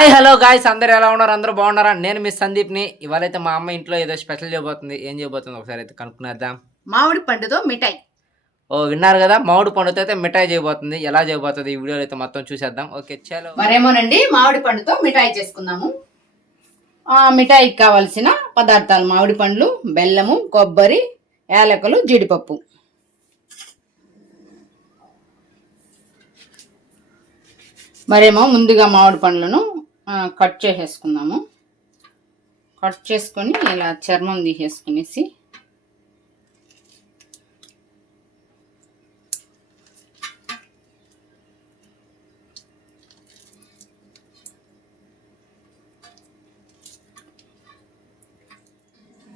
Hi hello guys, అందరూ ఎలా ఉన్నారు? అందరూ బాగున్నారా? నేను మీ సందీప్ని. ఇవాళైతే మా అమ్మ ఇంట్లో ఏదో స్పెషల్ చేయబోతుంది. ఏం చేయబోతుంది ఒకసారి అయితే కనుక్కునేద్దాం. మామిడి పండుతో మిఠాయి. విన్నారు కదా, మామిడి పండుతో అయితే మిఠాయి చేయబోతుంది. ఎలా చేయబోతుంది ఈ వీడియోలో అయితే మొత్తం చూసేద్దాం. ఓకే చలో. మరేమోనండి, మామిడి పండుతో మిఠాయి చేసుకుందాము. మిఠాయికి కావలసిన పదార్థాలు: మామిడి పండ్లు, బెల్లము, కొబ్బరి, యాలకులు, జీడిపప్పు. మరేమో ముందుగా మామిడి పండ్లను కట్ చేసేసుకుందాము. కట్ చేసుకొని ఇలా చర్మం తీసేసుకునేసి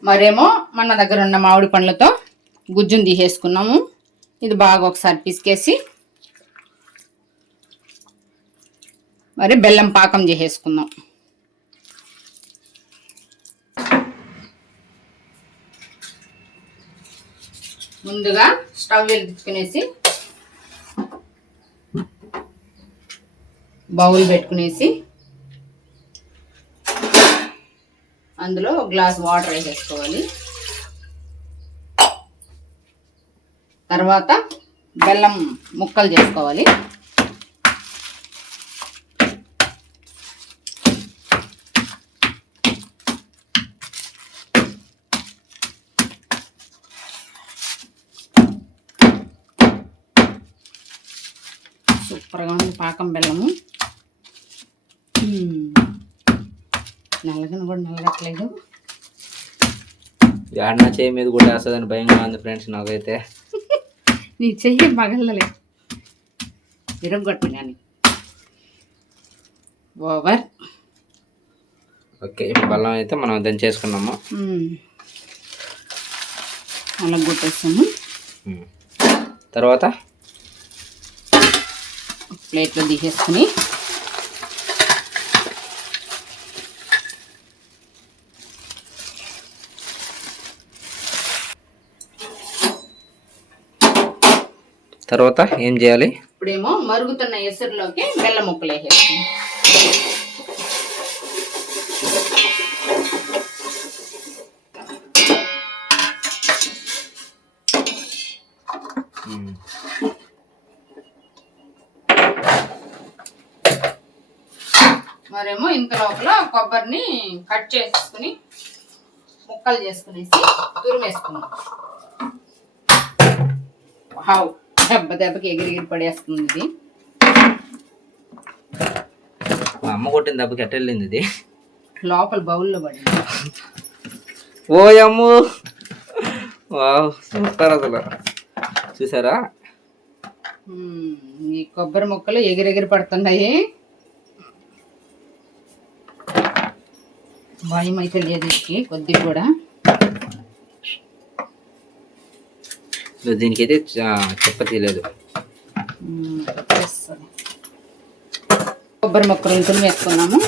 మరేమో మన దగ్గర ఉన్న మామిడి పండ్లతో గుజ్జును తీసేసుకున్నాము. ఇది బాగా ఒకసారి పిసికేసి మరి బెల్లం పాకం చేసేసుకుందాం. ముందుగా స్టవ్ వెలిగించుకునేసి బౌల్ పెట్టుకునేసి అందులో ఒక గ్లాస్ వాటర్ వేసేసుకోవాలి. తర్వాత బెల్లం ముక్కలు చేసుకోవాలి. సూపర్గా ఉంది పాకం బెల్లము. నల్లగని కూడా నల్లగట్లేదు. నా చేయి మీద కూడా వేస్తుందని భయంగా ఉంది ఫ్రెండ్స్ నాకైతే. నీ చెయ్యి పగలలే, విరగొట్టు కానీ ఓవర్. ఓకే, బెల్లం అయితే మనం దంచేసుకున్నాము. అలా కొట్టేస్తాము. తర్వాత ప్లేట్లో తీసేసుకుని తర్వాత ఏం చేయాలి? ఇప్పుడేమో మరుగుతున్న ఎసురులోకి బెల్లం ముక్కలు వేసేస్తాం. మరేమో ఇంత లోపల కొబ్బరిని కట్ చేసుకుని ముక్కలు చేసుకునేసి తురిమేసుకున్నాం. హావ్, దెబ్బకి ఎగిరిగిరి పడేస్తుంది ఇది. మా అమ్మ కొట్టిన దెబ్బకి ఎట్ట వెళ్ళింది ఇది? లోపల బౌల్లో పడింది. ఓ అమ్ము, వావ్ సూపర్. అసలు చూసారా, ఈ కొబ్బరి ముక్కలు ఎగిరెగిరి పడుతున్నాయి. భయం అయితే లేదు ఇది కొద్దిగా కూడా. దీనికైతే చెప్పలేదు. కొబ్బరి ముక్కలు తురిమేసుకున్నాము.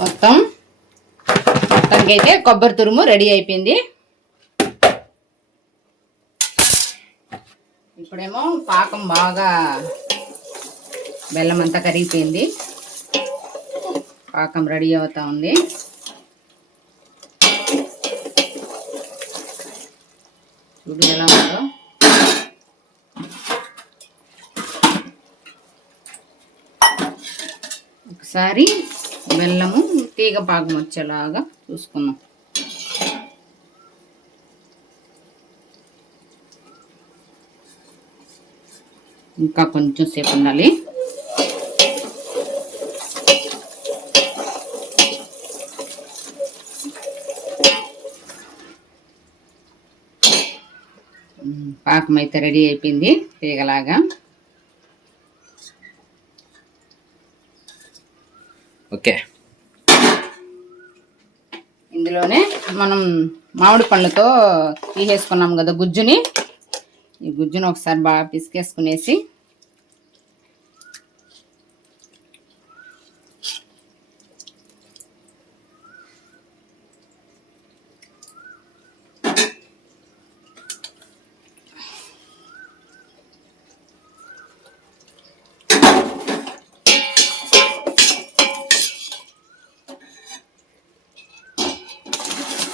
మొత్తానికైతే కొబ్బరి తురుము రెడీ అయిపోయింది. ఇప్పుడేమో పాకం బాగా బెల్లం అంతా కరిగిపోయింది. పాకం రెడీ అవుతా ఉంది. చూడు ఎలా ఉందో. ఒకసారి బెల్లము తీగ పాకం వచ్చేలాగా చూసుకుందాం. ఇంకా కొంచెం సేపు ఉండాలి. పాకం అయితే రెడీ అయిపోయింది తీగలాగా. ఓకే, ఇందులోనే మనం మామిడి పండ్లతో తీసేసుకున్నాం కదా గుజ్జుని. ఈ గుజ్జును ఒకసారి బాగా పిసికేసుకునేసి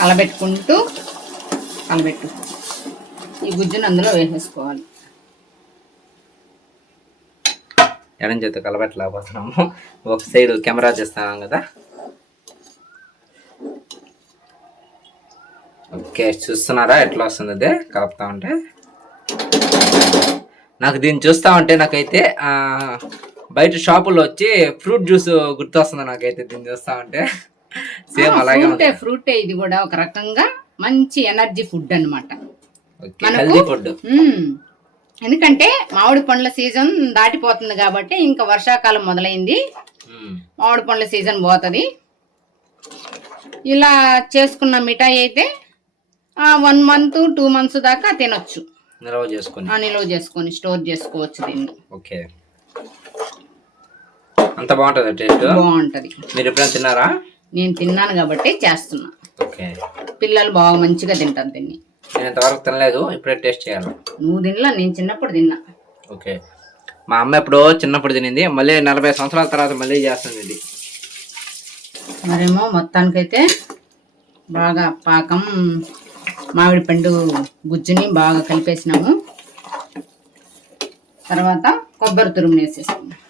కలబెట్టుకుంటూ కలబెట్టు. ఈ గుజ్జును అందులో వేసేసుకోవాలి. ఎడం చేత కలబెట్టలేకపోతున్నాము, ఒక సైడ్ కెమెరా చేస్తున్నాం కదా. ఓకే, చూస్తున్నారా ఎట్లా వస్తుంది అదే కలుపుతా ఉంటే. నాకు దీన్ని చూస్తా ఉంటే నాకైతే బయట షాపుల్లో వచ్చి ఫ్రూట్ జ్యూస్ గుర్తొస్తుంది నాకైతే దీన్ని చూస్తా ఉంటే. సేమ్ అలాగే ఉంది. ఫ్రూటే ఇది కూడా ఒక రకంగా మంచి ఎనర్జీ ఫుడ్ అన్నమాట. Healthy food. ఎందుకంటే మామిడి పండ్ల సీజన్ దాటిపోతుంది కాబట్టి ఇంకా వర్షాకాలం మొదలైంది, మామిడి పండ్ల సీజన్ పోతుంది. ఇలా చేసుకున్న మిఠాయి అయితే 1 month 2 months దాకా తినొచ్చు, నిల్వ చేసుకొని స్టోర్ చేసుకోవచ్చు దీన్ని. ఓకే, అంత బాగుంటుంది టేస్ట్. బాగుంటది. మీరు ఎప్పుడైనా తిన్నారా? నేను తిన్నాను కాబట్టి చేస్తున్నా. ఓకే, పిల్లలు బాగా మంచిగా తింటారు దీన్ని. నేను ఇంతవరకు తినలేదు, ఇప్పుడే టేస్ట్ చేయాలి. నువ్వు తినలా, నేను చిన్నప్పుడు తిన్నా. ఓకే, మా అమ్మ ఎప్పుడో చిన్నప్పుడు తినింది, మళ్ళీ 40 సంవత్సరాల తర్వాత మళ్ళీ చేస్తుంది ఇది. మరేమో మొత్తానికైతే బాగా పాకం మామిడి పండు గుజ్జుని బాగా కలిపేసినాము. తర్వాత కొబ్బరి తురుము వేసేసుకున్నాం.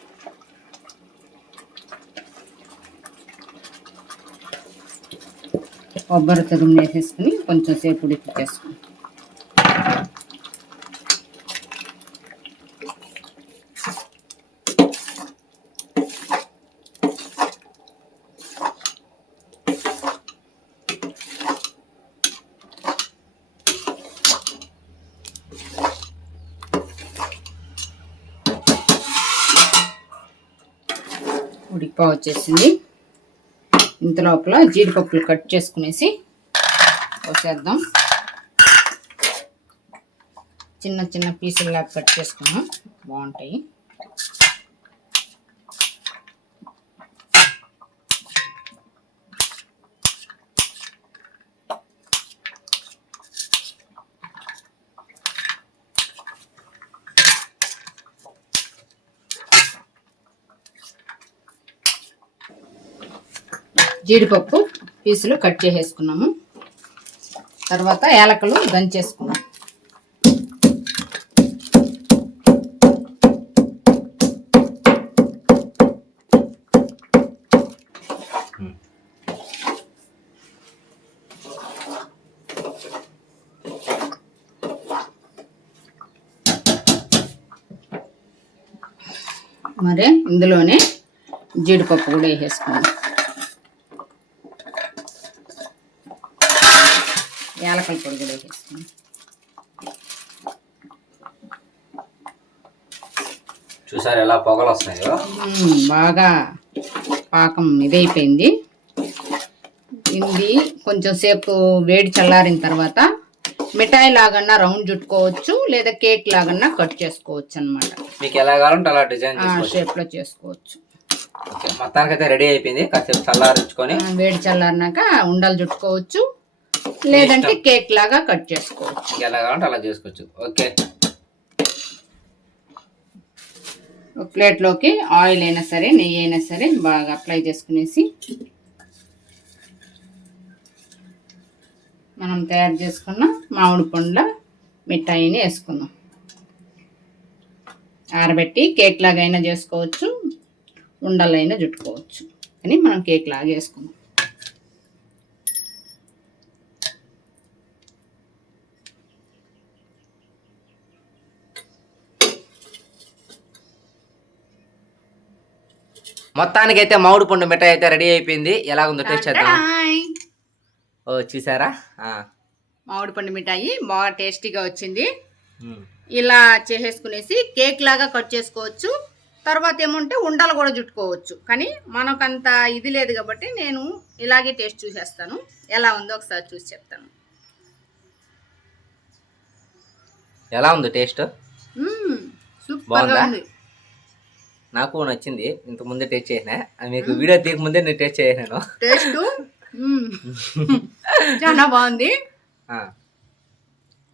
కొబ్బరి తురుము వేసేసుకుని కొంచెం సేపు ఉడికించేసుకున్నాం. ఉడికిపో వచ్చేసింది. ఇంత లోపల జీడిపప్పులు కట్ చేసుకునేసి పోసేద్దాం. చిన్న చిన్న పీసుల్లాగా కట్ చేసుకున్నాం, బాగుంటాయి. జీడిపప్పు పీసులు కట్ చేసేసుకున్నాము. తర్వాత యాలకులు దంచేసుకున్నాం. మరి ఇందులోనే జీడిపప్పు కూడా వేసేసుకున్నాం. యాలకుల పొడి కూడా వేసేసుకున్నాం. చూసారు ఎలా పొగలు వస్తున్నాయో. బాగా పాకం ఇదైపోయింది. ఇది కొంచెం సేపు వేడి చల్లారిన తర్వాత మిఠాయి లాగన్నా రౌండ్ చుట్టుకోవచ్చు, లేదా కేక్ లాగన్నా కట్ చేసుకోవచ్చు అన్నమాట. మీకు ఎలా కావాలంటే అలా డిజైన్ షేప్ లో చేసుకోవచ్చు. మొత్తానికైతే రెడీ అయిపోయింది. కాసేపు చల్లారించుకొని వేడి చల్లారినాక ఉండలు చుట్టుకోవచ్చు, లేదంటే కేక్ లాగా కట్ చేసుకోవచ్చు. ఎలా కావాలంటే అలా చేసుకోవచ్చు. ఓకే, ఒక ప్లేట్లోకి ఆయిల్ అయినా సరే నెయ్యి అయినా సరే బాగా అప్లై చేసుకునేసి మనం తయారు చేసుకున్న మామిడి పండ్ల మిఠాయిని వేసుకుందాం. ఆరబెట్టి కేక్ లాగా అయినా చేసుకోవచ్చు, ఉండలైనా చుట్టుకోవచ్చు, కానీ మనం కేక్ లాగా వేసుకుందాం. మొత్తానికైతే మామిడి పండు మిఠాయి అయితే రెడీ అయిపోయింది. ఎలాగుందో టేస్ట్ చేద్దాం. ఓ చూసారా, మామిడి పండు మిఠాయి బాగా టేస్టీగా వచ్చింది. ఇలా చేసేసుకునేసి కేక్ లాగా కట్ చేసుకోవచ్చు. తర్వాత ఏమంటే ఉండలు కూడా చుట్టుకోవచ్చు, కానీ మనకంత ఇది లేదు కాబట్టి నేను ఇలాగే టేస్ట్ చూసేస్తాను. ఎలా ఉందో ఒకసారి చూసి చెప్తాను. ఎలా ఉంది టేస్ట్? సూపర్గా ఉంది. నాకు నచ్చింది. ఇంత ముందే టేస్ట్ చేసిన, మీకు వీడియో తీయక ముందే నేను టేస్ట్ చేసాను. టేస్ట్ చాలా బాగుంది.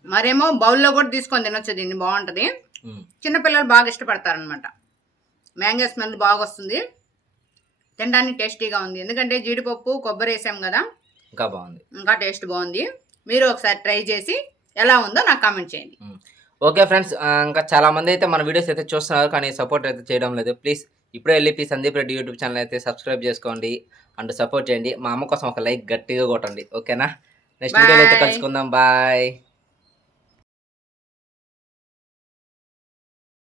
మరేమో బౌల్లో కూడా తీసుకొని తినొచ్చు దీన్ని, బాగుంటుంది. చిన్నపిల్లలు బాగా ఇష్టపడతారనమాట. మ్యాంగో స్మెల్ బాగా వస్తుంది, తినడానికి టేస్టీగా ఉంది. ఎందుకంటే జీడిపప్పు కొబ్బరి వేసాం కదా, ఇంకా బాగుంది. ఇంకా టేస్ట్ బాగుంది. మీరు ఒకసారి ట్రై చేసి ఎలా ఉందో నాకు కామెంట్ చేయండి. ఓకే ఫ్రెండ్స్, ఇంకా చాలా మంది అయితే మన వీడియోస్ అయితే చూస్తున్నారు కానీ సపోర్ట్ అయితే చేయడం లేదు. ప్లీజ్ ఇప్పుడే వెళ్ళి సందీప్ రెడ్డి యూట్యూబ్ ఛానల్ అయితే సబ్స్క్రైబ్ చేసుకోండి అండ్ సపోర్ట్ చేయండి. మా అమ్మ కోసం ఒక లైక్ గట్టిగా కొట్టండి. ఓకేనా? నెక్స్ట్ వీడియోలో అయితే కలుసుకుందాం. బాయ్.